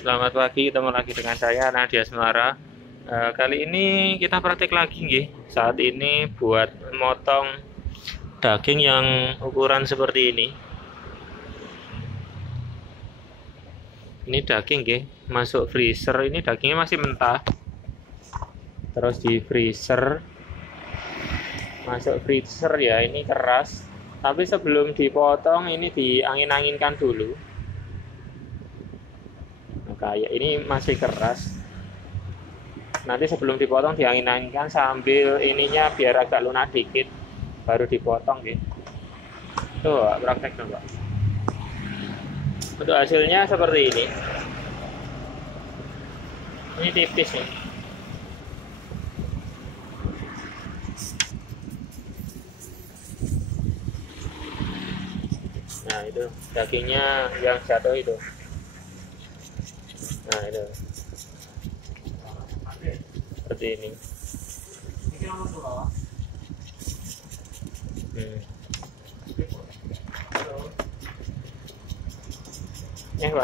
Selamat pagi, ketemu lagi dengan saya Nadia Semara. Kali ini kita praktik lagi nggih. Saat ini buat motong daging yang ukuran seperti ini. Ini daging nggih, masuk freezer. Ini dagingnya masih mentah. Terus di freezer, masuk freezer ya, ini keras. Tapi sebelum dipotong ini diangin-anginkan dulu. Kayak ini masih keras. Nanti sebelum dipotong diangin-anginkan sambil ininya biar agak lunak dikit, baru dipotong gitu. Tuh praktek coba. Untuk hasilnya seperti ini. Ini tipis nih. Nah itu dagingnya yang jatuh itu. Nah itu seperti ini.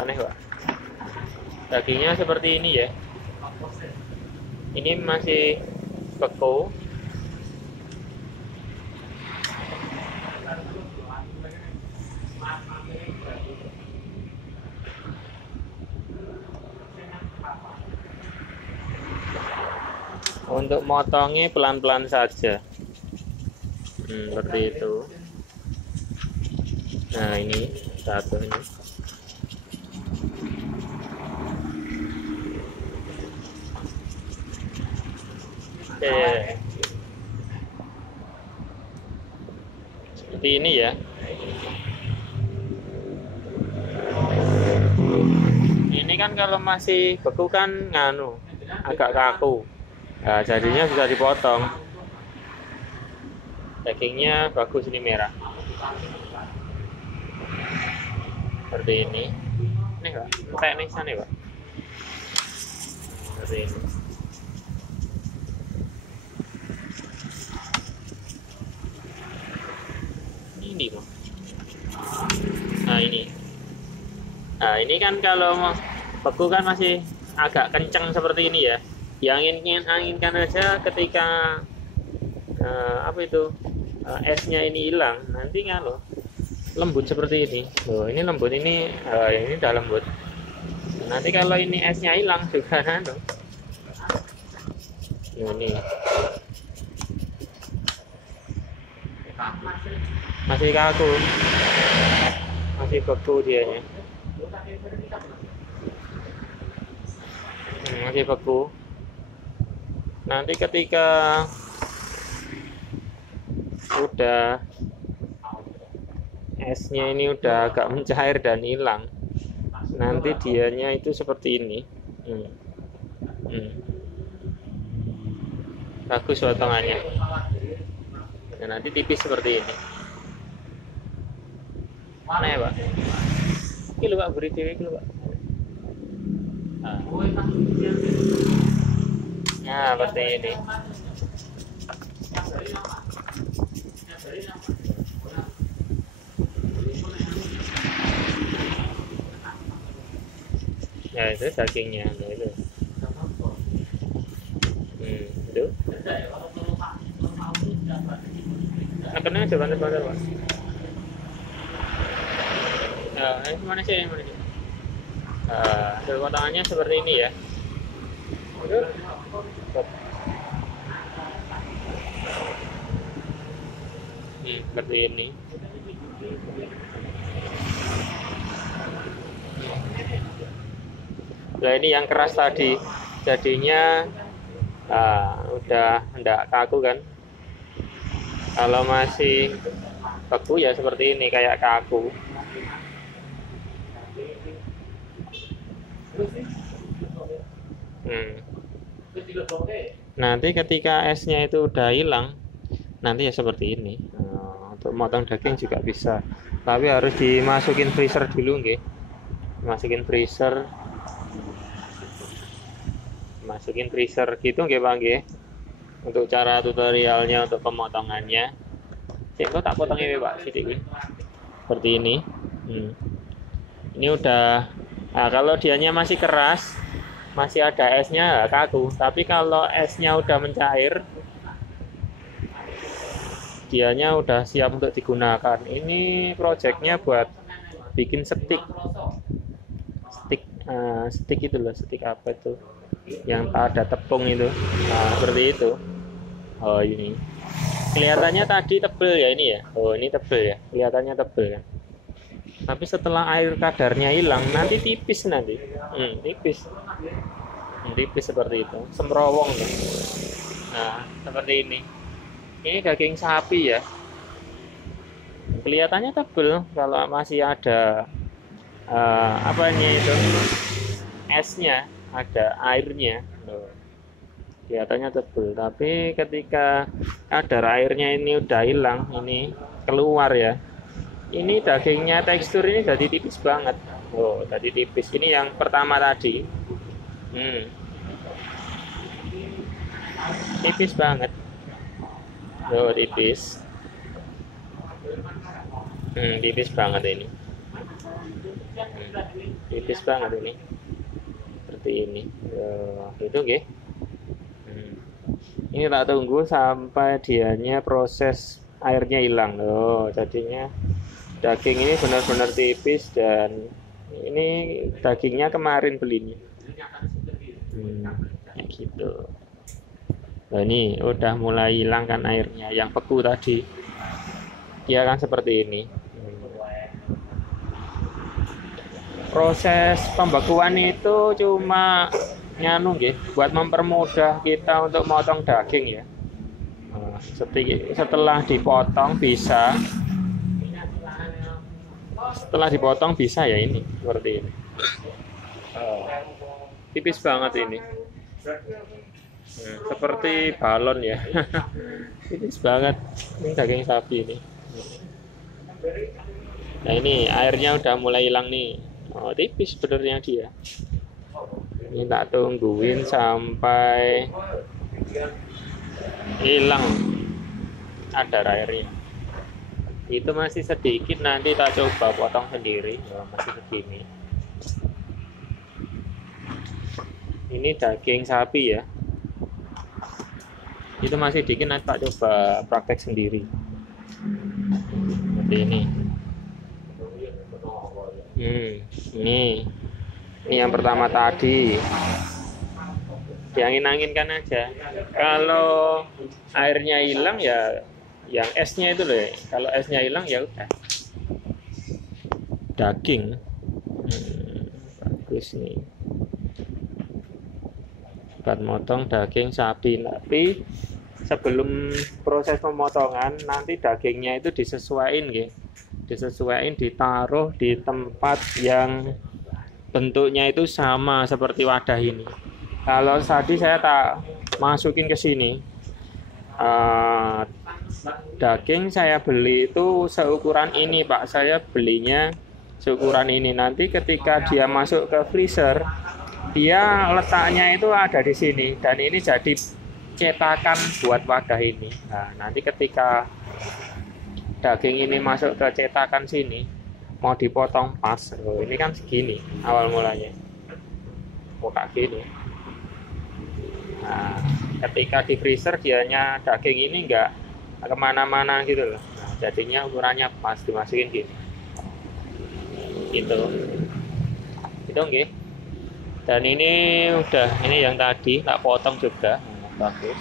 Nih pak, dagingnya seperti ini ya. Ini masih beku. Untuk motongnya pelan-pelan saja, seperti itu. Nah ini satu ini. Oke. Seperti ini ya. Ini kan kalau masih beku kan nganu, agak kaku. Nah, jadinya bisa dipotong. Dagingnya bagus, ini merah. Seperti ini. Nih pak, kayak nih sana pak. Seperti ini. Ini pak. Nah ini. Nah ini kan kalau beku kan masih agak kencang seperti ini ya. Diangin-anginkan aja ketika esnya ini hilang, nanti kalau lembut seperti ini. Loh, ini lembut, ini udah lembut. Nanti kalau ini esnya hilang juga ini masih kaku, masih beku dianya. Masih beku. Nanti ketika udah esnya ini udah agak mencair dan hilang, nanti dianya itu seperti ini. Bagus potongannya. Nah, nanti tipis seperti ini. Mana ya pak? Ini lho pak, beri dewe lho pak. Nah seperti ini. Ya itu dagingnya, nah, itu. Itu. Akannya coba bantu pak. Ya, ini mana sih? Potongannya seperti ini ya. Seperti ini. Nah ini yang keras tadi, jadinya udah enggak kaku kan. Kalau masih beku ya seperti ini, kayak kaku. Nanti ketika esnya itu udah hilang, nanti ya seperti ini. Untuk motong daging juga bisa, tapi harus dimasukin freezer dulu nggih. Masukin freezer gitu nggih Pak nggih. Untuk cara tutorialnya, untuk pemotongannya. Kok tak potong ini Pak, sithik. Seperti ini. Ini udah Nah, kalau dianya masih keras, masih ada esnya, kaku. Tapi kalau esnya udah mencair, dianya udah siap untuk digunakan. Ini projectnya buat bikin stick, stick itu loh, stick apa itu? Yang ada tepung itu. Nah, seperti itu. Oh, ini. Kelihatannya tadi tebel ya ini ya. Oh, ini tebel ya. Kelihatannya tebel kan. Tapi setelah air kadarnya hilang, nanti tipis nanti. Tipis. Tipis seperti itu. Semrowong kan. Nah, seperti ini. Ini daging sapi ya. Kelihatannya tebel kalau masih ada apanya itu? Esnya, ada airnya. Loh. Kelihatannya tebel, tapi ketika kadar airnya ini udah hilang, ini keluar ya. Ini dagingnya tekstur ini jadi tipis banget. Oh, jadi tipis. Ini yang pertama tadi. Tipis banget. Oh, tipis. Tipis banget ini. Tipis banget ini. Seperti ini. Itu nggih. Ini tak tunggu sampai dianya proses airnya hilang. Oh, jadinya daging ini benar-benar tipis dan ini dagingnya kemarin belinya. Kayak gitu. Nah, ini udah mulai hilang kan airnya yang beku tadi. Dia kan seperti ini. Proses pembekuan itu cuma nyanu nggih, buat mempermudah kita untuk motong daging ya. Setelah dipotong bisa. Setelah dipotong bisa ya ini seperti ini. Tipis banget ini. Seperti balon ya. Tipis banget. Ini daging sapi ini. Nah, ini airnya udah mulai hilang nih. Oh, tipis sebenarnya dia. Ini tak tungguin sampai hilang ada airnya. Itu masih sedikit, nanti tak coba potong sendiri. Masih segini. Ini daging sapi ya. Itu masih dikit, nanti tak coba praktek sendiri. Seperti ini. Ini yang pertama tadi. Diangin-anginkan aja. Kalau airnya hilang ya yang esnya itu loh. Kalau esnya hilang ya udah. Daging. Bagus nih. Buat motong daging sapi. Tapi sebelum proses pemotongan nanti dagingnya itu disesuaikan gitu. Disesuaikan, ditaruh di tempat yang bentuknya itu sama seperti wadah ini. Kalau tadi saya tak masukin ke sini, daging saya beli itu seukuran ini Pak. Saya belinya seukuran ini. Nanti ketika dia masuk ke freezer, dia letaknya itu ada di sini. Dan ini jadi cetakan buat wadah ini. Nah, nanti ketika daging ini masuk ke cetakan sini, mau dipotong pas. Oh, ini kan segini awal mulanya. Kotak gini. Nah, ketika di freezer dianya daging ini enggak kemana-mana gitu loh. Nah, jadinya ukurannya pas, dimasukin gini. Gitu. Itu nggih. Dan ini udah, ini yang tadi tak potong juga. Bagus.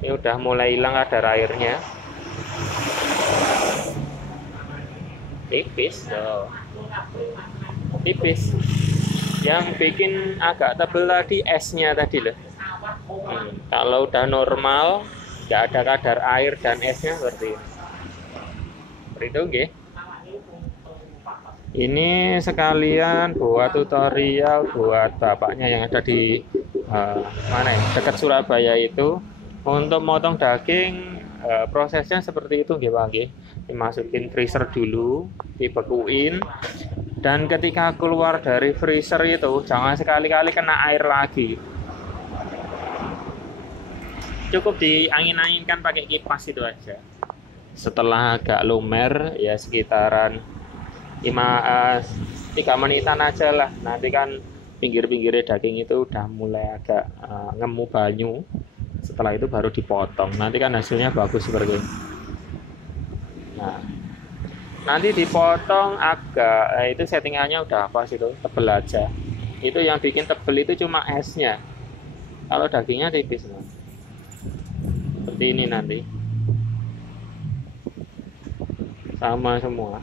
Ini udah mulai hilang kadar airnya. Tipis. Oh. Tipis. Yang bikin agak tebal tadi esnya tadi loh. Kalau udah normal, nggak ada kadar air dan esnya seperti ini. Seperti itu nggih. Ini sekalian buat tutorial buat bapaknya yang ada di mana ya, dekat Surabaya itu. Untuk motong daging prosesnya seperti itu nggih Pak nggih. Dimasukin freezer dulu, dibekuin, dan ketika keluar dari freezer itu jangan sekali-kali kena air lagi. Cukup diangin-anginkan pakai kipas itu aja. Setelah agak lumer ya sekitaran 3 menitan aja lah. Nanti kan pinggir-pinggirnya daging itu udah mulai agak ngemu banyu. Setelah itu baru dipotong. Nanti kan hasilnya bagus seperti ini. Nah, nanti dipotong agak itu settingannya udah pas itu, tebel aja. Itu yang bikin tebel itu cuma esnya. Kalau dagingnya tipis, nah. Seperti ini nanti. Sama semua.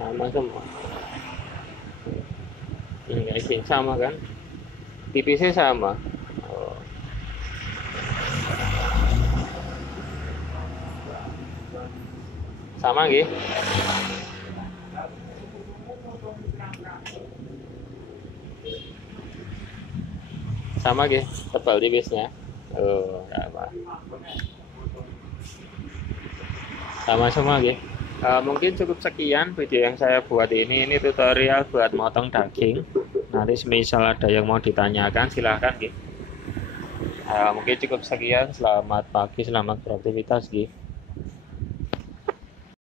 Sama semua. Ini kayak gini sama kan? Tipisnya sama. Oh. Sama nggih? Sama nggih, tebal tipisnya. Oh, sama. Sama semua nggih. Mungkin cukup sekian video yang saya buat ini. Ini tutorial buat motong daging. Nanti semisal ada yang mau ditanyakan silahkan nggih. Mungkin cukup sekian. Selamat pagi, selamat beraktivitas nggih.